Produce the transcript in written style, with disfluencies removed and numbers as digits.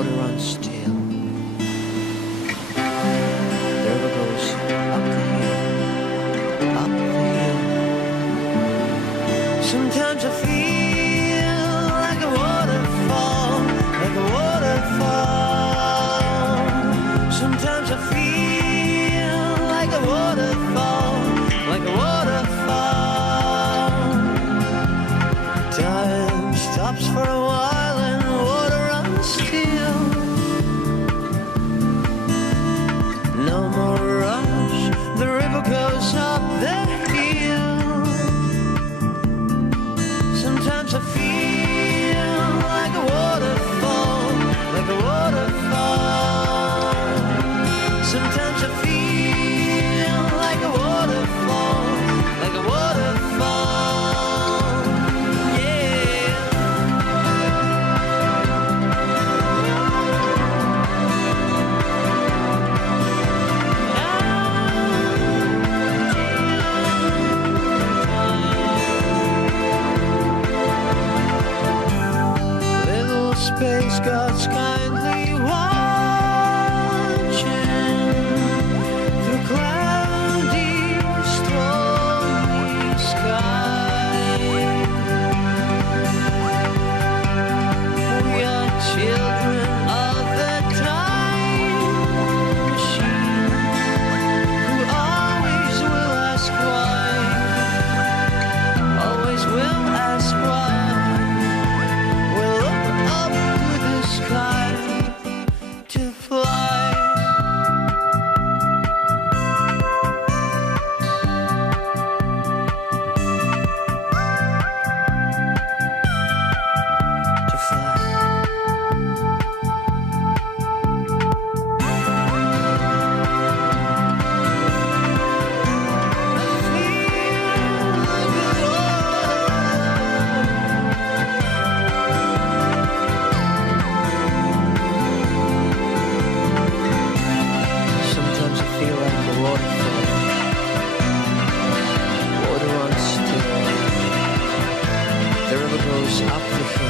water runs still. The river goes up the hill, up the hill. Sometimes I feel like a waterfall, like a waterfall. Sometimes I feel like a waterfall, like a waterfall. Time stops for a while and water runs still. No more rush, the river goes up the hill. Sometimes I feel like a waterfall, like a waterfall. Sometimes I feel like a waterfall, like a waterfall. Yeah. Little space God's kindly watching through cloudy, stormy sky. We are children of the time machine who always will ask why, always will ask why. We'll look up to the sky to fly. To fly. Sometimes I feel like a waterfall. Water runs still. The river goes up the hill.